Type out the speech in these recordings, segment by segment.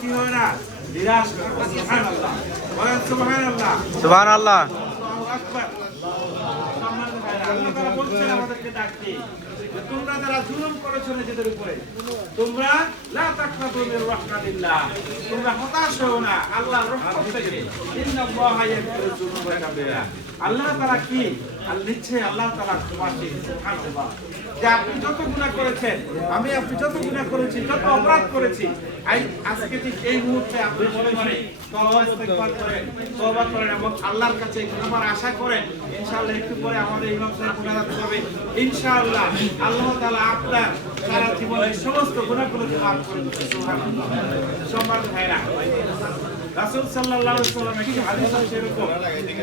কি হয় না নিরাশ বলেন সুবহানাল্লাহ। সুবহান আল্লাহ আল্লাহু আকবার আল্লাহ আমাদেরকে ডাকতে। তোমরা যারা জুলুম করেছ নিজেদের উপরে, তোমরা তোমরা হতাশ না আল্লাহ কি? নিচ্ছে, আল্লাহ যে আপনি যত গুনাহ করেছেন, আমি আপনি যত গুনাহ করেছি, যত অপরাধ করেছি আজকে ঠিক এই মুহূর্তে আপনি মনে করেন করেন এবং আল্লাহর কাছে আশা করেন, ইনশাআল্লাহ একটু পরে আমাদের সাহেব মুনাজাত করবে ইনশাআল্লাহ। আল্লাহ তাআলা আপনার সারা জীবনের সমস্ত গুনাহগুলোকে মাফ করে সুবহানাল্লাহ। সম্মানিত ভাইরা রাসূল সাল্লাল্লাহু আলাইহি ওয়াসাল্লাম একটি হাদিস আছে এরকম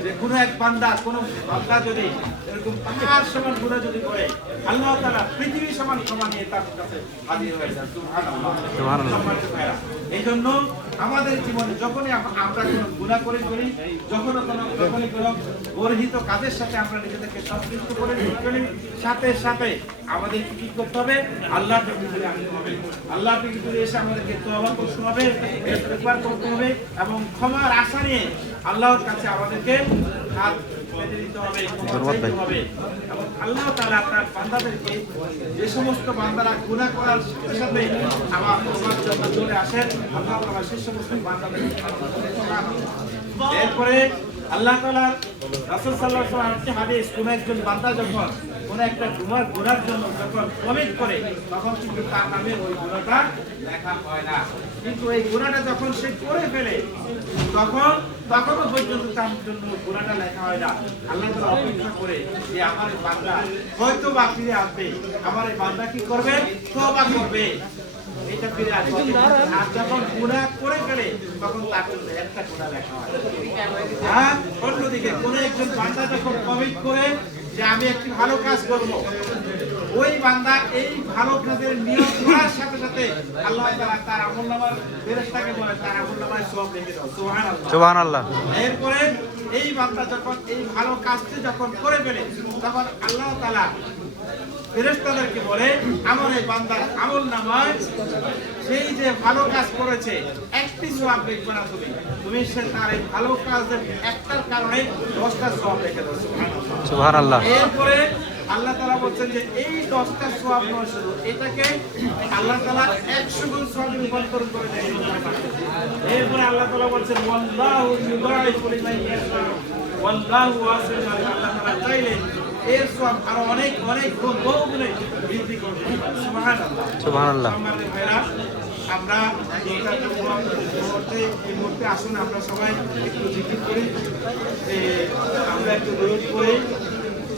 যে কোন এক বান্দা কোন বান্দা যদি এরকম পাহাড় সমান যদি করে আল্লাহ তাআলা পৃথিবী সমান ক্ষমা নিয়ে তার কাছে হাজির হয়ে সুবহানাল্লাহ। এই জন্য আমাদের জীবনে যখনই আমরা কোনো গুণা করে করি যখন কোনো যখনই কোনো গর্হিত কাজের সাথে আমরা নিজেদেরকে সংশ্লিষ্ট করে করি সাথে সাথে আমাদের কি করতে হবে? আনতে হবে। আল্লাহকে ভিতরে এসে আমাদেরকে তওবা করতে হবে করতে হবে এবং ক্ষমার আশা নিয়ে আল্লাহর কাছে আমাদেরকে হাত পেতে দিতে হবে। হবে এবং আল্লাহ আপনার বান্দাদেরকে যে সমস্ত বান্দারা করার সাথে সাথে আমার তোমার জন্য চলে আসেন আল্লাহ সেই সমস্ত বান্দাদেরকে এরপরে আল্লাহ রাসূল একটি হাদিস কোন একজন বান্দা যখন কোন একটা গুনাহ গুনার জন্য যখন কমিট করে তখন কিন্তু তার নামে ওই গুনাহটা লেখা হয় না। কিন্তু এই গুনাহটা যখন সে করে ফেলে তখন তখনও পর্যন্ত তার জন্য গুনাহটা লেখা হয় না। আল্লাহ তাআলা অপেক্ষা করে যে আমার এই বান্দা হয়তো বা ফিরে আসবে। আমার এই বান্দা কি করবে? তওবা করবে। এটা ফিরে আসবে। আর যখন গুনাহ করে ফেলে তখন তার জন্য একটা গুনাহ লেখা হয়। হ্যাঁ অন্যদিকে কোন একজন বান্দা যখন কমিট করে যে আমি একটি ভালো কাজ করব। ওই বান্দা এই ভালো কাজের নিয়ম করার সাথে সাথে আল্লাহ তাআলা তার আমলনামার ফেরেশতাকে বলে তার আমলনামায় সওয়াব লিখে দাও। সুবহানাল্লাহ। সুবহানাল্লাহ। এরপরে এই বান্দা যখন এই ভালো কাজটি যখন করে ফেলে তখন আল্লাহ তাআলা ফেরেশতাদেরকে বলে আমার এই বান্দার আমল নামায় সেই যে ভালো কাজ করেছে একটি লিখবে না তুমি। তুমি সে তার এই ভালো কাজের একটার কারণে দশটা আল্লাহ এরপরে আল্লাহ তাআলা বলছেন যে এই দশটা সোয়াব নয় শুধু এটাকে আল্লাহ তাআলা একশো গুণ সোয়াবে রূপান্তর করে দেয়। এরপরে আল্লাহ তালা বলছেন ওয়াল্লাহু ওয়াল্লাহু আল্লাহ তাআলা চাইলে এর সব আরও অনেক অনেক গুণ বহু গুণে বৃদ্ধি করবে। সুবহানাল্লাহ। সুবহানাল্লাহ। ভাইরা, আমরা এই মুহূর্তে আসুন আমরা সবাই একটু জিকির করি। আমরা একটু দরুদ পড়ি